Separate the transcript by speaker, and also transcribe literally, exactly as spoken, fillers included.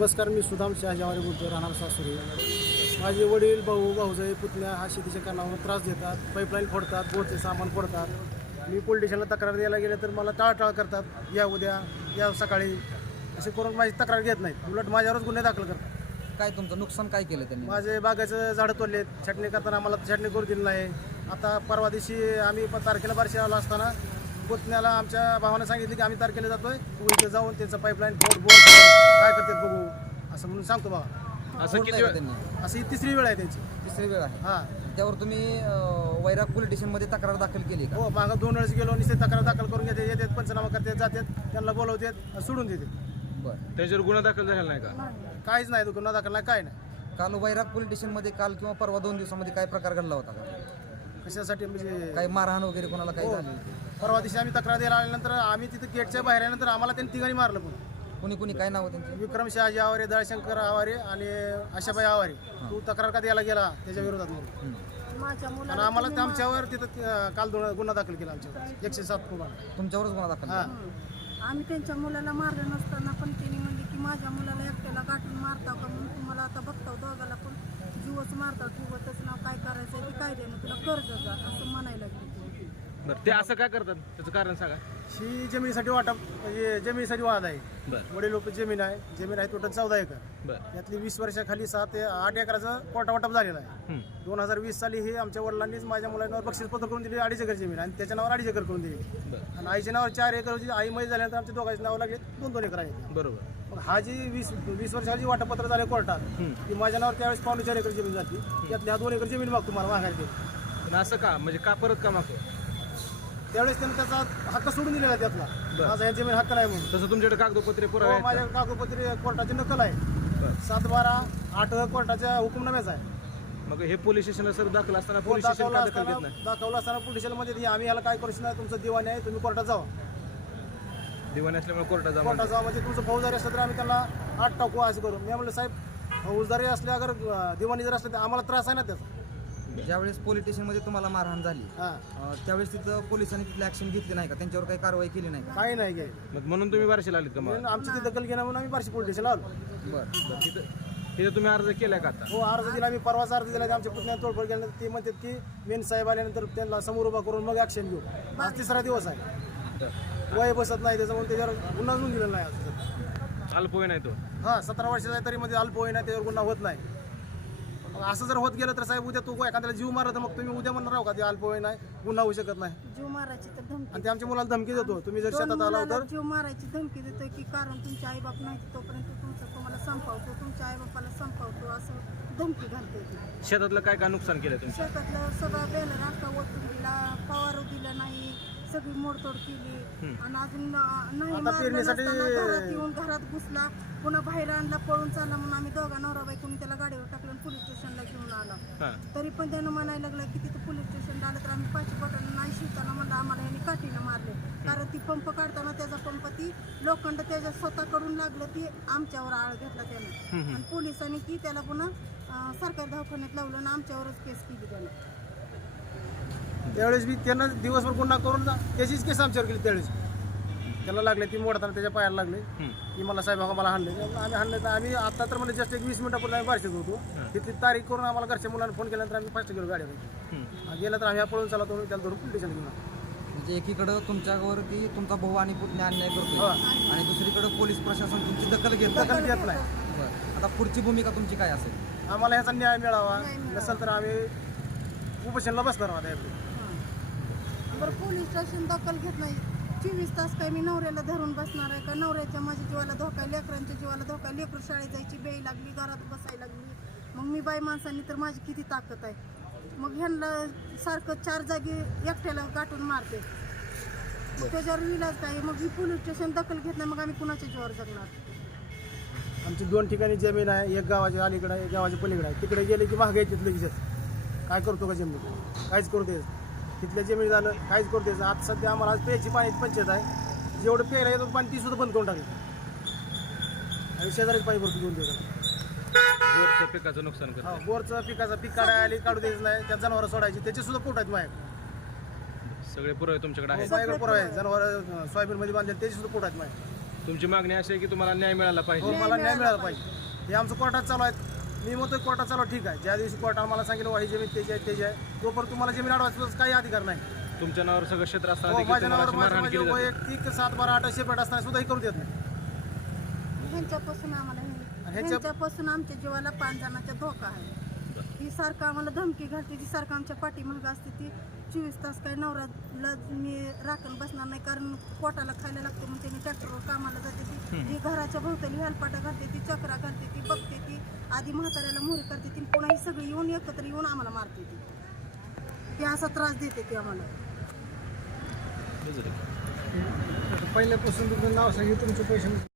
Speaker 1: नमस्कार, मी सुदाम शहाजावारी बोलतो, राहणार सासुरी. माझे वडील, भाऊ, भाऊजाई, पुतण्या हा शेतीच्या कारणावर त्रास देतात, पाईपलाईन फोडतात, बोरचे सामान फोडतात. मी पोलीस स्टेशनला तक्रार द्यायला गेले तर मला टाळटाळ करतात, या उद्या, या सकाळी, असे करून माझी तक्रार घेत नाहीत. उलट माझ्यावरच गुन्हे दाखल करतात.
Speaker 2: काय तुमचं नुकसान काय केलं त्यांनी?
Speaker 1: माझे बागाचं झाडं तोडलेत, छाटणी करताना आम्हाला छाटणी करू दिली नाही. आता परवा दिवशी आम्ही प तारखेला बारशी आलो असताना पुतण्याला आमच्या भावानं सांगितलं की आम्ही तारखेला जातोय, तू इथे जाऊन त्यांचं पाईपलाईन फोड बोर काय करतात बघू, असं म्हणून सांगतो बघा.
Speaker 2: असं किती वेळ त्यांनी?
Speaker 1: अशी तिसरी वेळ आहे त्यांची.
Speaker 2: तिसरी वेळ आहे.
Speaker 1: हां,
Speaker 2: त्यावर तुम्ही अं, वैराग पोलीस स्टेशनमध्ये तक्रार दाखल केली का?
Speaker 1: हो. मागं दोन वेळेस गेलो, निश्चित तक्रार दाखल करून घेते, येतात, पंचनामा करतात, जातात, त्यांना बोलवतात, सोडून देते.
Speaker 2: बरं.
Speaker 3: त्याच्यावर गुन्हा दाखल झाला नाही का?
Speaker 1: काहीच नाही, गुन्हा दाखल नाही, काय नाही.
Speaker 2: काल वैराग पोलीस स्टेशनमध्ये काल किंवा परवा दोन दिवसामध्ये काय प्रकार घडला होता का?
Speaker 1: कशासाठी म्हणजे
Speaker 2: काही मारहाण वगैरे कोणाला काही
Speaker 1: हो.
Speaker 2: झाली?
Speaker 1: परवा दिवशी आम्ही तक्रार द्यायला आल्यानंतर आम्ही तिथं गेटच्या बाहेर आल्यानंतर आम्हाला त्यांनी तिघांनी मारलं. पण
Speaker 2: कुणी कुणी काय नाव त्यांची?
Speaker 1: विक्रम शहाजी आवारे, दळशंकर आवारे आणि आशाबाई आवारे. तू तक्रार का द्यायला गेला त्याच्या विरोधात म्हणून. आणि आम्हाला त्या आमच्यावर तिथं अं, काल दोन गुन्हा दाखल केला आमच्यावर एकशे सात प्रमाणे.
Speaker 2: तुमच्यावरच गुन्हा दाखल
Speaker 1: हां,
Speaker 2: केला?
Speaker 4: आम्ही त्यांच्या मुलाला मारलं नसताना पण त्यांनी म्हणले की माझ्या मुलाला एकट्याला गाठून मारता का, म्हणून तुम्हाला आता बघताव दोघाला पण जीवच मारता, जीवतच नाव काय करायचं ते काय देणं तुला कर्ज जा असं म्हणायला लागले.
Speaker 3: बरं, ते असं काय करतात त्याचं कारण सांगा.
Speaker 1: ही जमिनीसाठी वाटप म्हणजे जमिनीसाठी वाद आहे.
Speaker 3: बरं
Speaker 1: वडील लोक जमीन आहे, जमीन आहे टोटल चौदा एकर.
Speaker 3: बरं
Speaker 1: यातली वीस वर्षाखाली सात ते आठ एकराचं कोटा वाटप झालेलं आहे.
Speaker 3: हं.
Speaker 1: दोन हजार वीस साली हे आमच्या वडिलांनीच माझ्या मुलांवर बक्षीसपत्र करून दिली, अडीच एकर जमीन, आणि त्याच्या नावावर अडीच एकर करून दिली.
Speaker 3: बरं
Speaker 1: आणि आईच्या नावावर चार एकर होती. आई मध्ये झाल्यानंतर आमच्या दोघांच्या नावावर लागले दोन दोन एकर आहे.
Speaker 3: बरोबर.
Speaker 1: मग हा जी वीस वीस वर्षाची वाटपत्र झाले कोर्टात,
Speaker 3: हं.
Speaker 1: की माझ्या नावावर त्यावेळेस पावणे चार एकर जमीन जाते. त्यातली हा दोन एकर जमीन मागतो मला मागायला.
Speaker 3: पण असं का म्हणजे का परत का मागतो?
Speaker 1: त्यावेळेस त्यानं त्याचा हक्क सोडून दिलेला त्यातला.
Speaker 3: बरं.
Speaker 1: माझा या जमीन हक्क नाही म्हणून.
Speaker 3: तसं तुमच्याकडे कागदपत्रे पुरावे
Speaker 1: हो,
Speaker 3: आहेत
Speaker 1: माझ्या
Speaker 3: का?
Speaker 1: कागदपत्री कोर्टाची नकल आहे.
Speaker 3: बरं.
Speaker 1: सात बारा आठ कोर्टाच्या हुकुमनाम्याचा आहे.
Speaker 3: मग हे पोलीस स्टेशनला सर दाखल असताना
Speaker 1: कोर्ट
Speaker 3: पोलीस स्टेशन
Speaker 1: दाखवला
Speaker 3: का दखल
Speaker 1: असताना
Speaker 3: घेत नाही?
Speaker 1: दाखवला असताना पोलीस स्टेशनमध्ये आम्ही याला काय करू शकणार, तुमचं दिवाणी आहे, तुम्ही कोर्टात जावा.
Speaker 3: दिवाणी असल्यामुळे कोर्टात जा
Speaker 1: कोर्टात
Speaker 3: म्हणतात.
Speaker 1: जावा म्हणजे तुमचं फौजदारी असलं तर आम्ही त्यांना आठ टाकू असं करू. मी म्हणलं साहेब, फौजदारी असल्या अगर अं, दिवाणी जर असलं तर आम्हाला त्रास आहे ना त्याचा.
Speaker 2: ज्यावेळेस पोलीस स्टेशनमध्ये तुम्हाला मारहाण झाली
Speaker 1: हां,
Speaker 2: अं, त्यावेळेस तिथं पोलिसांनी तिथली ऍक्शन घेतली नाही का? त्यांच्यावर काही कारवाई केली नाही का?
Speaker 1: काही नाही काय.
Speaker 3: मग म्हणून तुम्ही बारशीला आलीत का मग?
Speaker 1: म्हणून आमची ती दखल घेणं म्हणून आम्ही बार्शी पोलीस स्टेशनला आलो.
Speaker 2: बरं.
Speaker 3: बरं, तिथं तिथं तुम्ही अर्ज केलाय का आता?
Speaker 1: हो, अर्ज दिला मी, परवाच अर्ज दिला. आमच्या पुतण्या तोडफोड केल्यानंतर ते म्हणतात की मेन साहेब आल्यानंतर त्यांना समोर उभा करून मग ॲक्शन घेऊ. आज तिसरा दिवस आहे,
Speaker 3: बरं.
Speaker 1: वय बसत नाही त्याच्यामुळे त्याच्यावर गुन्हा नोंद दिलेला नाही आज.
Speaker 3: अल्पवयीन आहे तो.
Speaker 1: हां, सतरा वर्षाचा आहे तरी मध्ये अल्पवयीन नाही, त्याच्यावर गुन्हा होत नाही. मग असं जर होत गेलं तर साहेब उद्या तू एखाद्याला जीव मारला तर मग तुम्ही उद्या म्हणणार आहो का ते अल्पवयीन आहे, गुन्हा होऊ शकत नाही.
Speaker 4: जीव मारायची तर धमकी,
Speaker 1: आणि ते आमच्या मुलाला धमकी देतो, तुम्ही जर
Speaker 4: दोन
Speaker 1: शेतात आला
Speaker 4: मुलाला
Speaker 1: तर
Speaker 4: जीव मारायची धमकी देतोय की कारण तुमचे आई बाप नाही तोपर्यंत तुमचं तुम्हाला संपवतो, तुमच्या आई बापाला संपवतो असं धमकी घालतोय ती.
Speaker 3: शेतातलं काय काय नुकसान केलं तुम्ही?
Speaker 4: शेतातलं सगळं बेल राखा ओतून दिला, फवारू दिलं नाही, सगळी मोडतोड केली. आणि अजून न- नाही
Speaker 1: आता
Speaker 4: मारलं
Speaker 1: पेरणीसाठी-
Speaker 4: नसताना घरात येऊन घरात घुसला, पुन्हा बाहेर आणला, पळून चालला, म्हणून आम्ही दोघा नवरा बायकोनी त्याला गाडीवर टाकलं आणि पोलीस स्टेशनला घेऊन आला.
Speaker 3: हां
Speaker 4: तरी पण त्यानं म्हणायला लागलं की तिथं पोलीस स्टेशनला आलं तर आम्ही पाचशे बोटांना नाही शिवताना म्हणलं आम्हाला यांनी काठीनं मारले. कारण ती पंप काढताना त्याचा पंप ती लोखंड त्याच्या स्वतःकडून लागलं, ती आमच्यावर आळ घेतला त्यानं. आणि पोलिसांनी ती त्याला पुन्हा अं, सरकारी दवाखान्यात लावलं आणि आमच्यावरच केस केली त्यानं.
Speaker 1: त्यावेळेस मी त्यांना दिवसभर गुन्हा करून ना त्याचीच केस आमच्यावर केली. त्यावेळेस त्याला लागले, ती मोडताना त्याच्या पायाला लागले की मला साहेब बघा मला हाणले. आम्ही हाणले तर आम्ही आता तर म्हणजे जस्ट एक वीस मिनिटापूर्वी आम्ही बारशेत होतो. तिथली तारीख करून आम्हाला घरच्या मुलांना फोन केल्यानंतर आम्ही फास्ट गेलो गाडीवर. गेलं तर आम्ही हा पळून चालवतो, त्याला धरून पोलीस स्टेशन घेऊन आलो.
Speaker 2: म्हणजे एकीकडं तुमच्यावरती तुमचा भाऊ आणि पुतण्या अन्याय करतो
Speaker 1: हो.
Speaker 2: आणि दुसरीकडं पोलीस प्रशासन तुमची दखल घेत
Speaker 1: दखल
Speaker 2: नाही.
Speaker 1: घेत नाही.
Speaker 2: बरं. आता पुढची भूमिका तुमची काय असेल?
Speaker 1: आम्हाला ह्याचा न्याय मिळावा,
Speaker 4: न्याय मिळावा.
Speaker 1: नसेल तर आम्ही उपोषणला बसणार आहोत यापुढे.
Speaker 4: बरं, पोलीस स्टेशन दखल घेत नाही. चोवीस तास काय मी नवऱ्याला धरून बसणार आहे का? नवऱ्याच्या माझ्या जीवाला धोका आहे, लेकरांच्या जीवाला धोका आहे. लेकरं शाळेत जायची बेई लागली, घरात बसायला लागली. मग मी बाई माणसांनी तर माझी किती ताकद आहे. मग ह्यांना सारखं चार जागी एकट्याला गाठून मारते. मग त्याच्यावर विलाज काय? मग ही पोलीस स्टेशन दखल घेत नाही, मग आम्ही कुणाच्या जीवावर जगणार?
Speaker 1: आमची दोन ठिकाणी जमीन आहे, एक गावाच्या अलीकडे आहे, एक गावाच्या पलीकडे आहे. तिकडे गेले की महागाई तिथलं लगेच काय करतो का जमीन? काहीच करू द्यायचं. तिथल्या जमीन झालं काहीच करू द्यायचं. आता सध्या आम्हाला आज प्यायची पाण्याची पंचायत आहे, जेवढं प्यायला येतं पाणी ती सुद्धा बंद करून टाकली. आणि शेजारीच पाणी भरतो दोन दिवसाला.
Speaker 3: बोरच्या पिकाचं नुकसान
Speaker 1: हा,
Speaker 3: करतं.
Speaker 1: बोरचं पिकाचं पीक काढायला आली, काढू द्यायचं नाही. त्या जनावरं सोडायची, त्याचे सुद्धा पोट आहेत माझ्या.
Speaker 3: सगळे पुरावे तुमच्याकडे आहेत.
Speaker 1: माझ्याकडे पुरावे आहे. जनावर सोयाबीन मध्ये बांधले त्याचे सुद्धा पोट आहेत माझ्या.
Speaker 3: तुमची मागणी अशी आहे की तुम्हाला न्याय मिळाला
Speaker 1: हो,
Speaker 3: पाहिजे.
Speaker 1: मला न्याय मिळाला पाहिजे. हे आमचं कोर्टात चालू आहे. मी म्हणतोय कोर्टात चालू आहे, ठीक आहे. ज्या दिवशी कोर्टाने मला सांगितलं वा ही जमीन त्याची आहे त्याची आहे तोपर्यंत तुम्हाला जमीन अडवायचं काही अधिकार नाही.
Speaker 3: तुमच्या नावावर सगळं क्षेत्र असताना
Speaker 1: हो,
Speaker 3: देखील
Speaker 1: माझ्या
Speaker 3: तुम्हाला
Speaker 1: नावावर
Speaker 3: अशी मारहाण
Speaker 1: माझ्या
Speaker 3: केली
Speaker 1: माझ्या
Speaker 3: जाते.
Speaker 1: वैयक्तिक सात बारा आठ सेपरेट असताना सुद्धा हे करू देत नाही.
Speaker 4: ह्यांच्यापासून आम्हाला हे-
Speaker 1: ह्याच्या-
Speaker 4: ह्यांच्यापासून आमच्या जीवाला पाच जणांचा धोका आहे. ही सारखं आम्हाला धमकी घालते, ती सारखं आमच्या पाठीमागं असते. ती चोवीस तास काही नवऱ्याला मी राखण बसणार नाही कारण पोटाला खायला लागते म्हणून त्यांनी ट्रॅक्टरवर कामाला जाते. ती ती घराच्या भोवताली हेलपाटा घालते, ती चक्रा घालते, ती बघते, ती आधी म्हाताऱ्याला मोहरी करते, ती पुन्हा ही सगळी येऊन एकत्र येऊन आम्हाला मारते. ती ती असा त्रास देते ती आम्हाला.
Speaker 3: बरोबर आहे.
Speaker 1: पहिल्यापासून तुमचं नाव सांगितलं तुमचे पैसे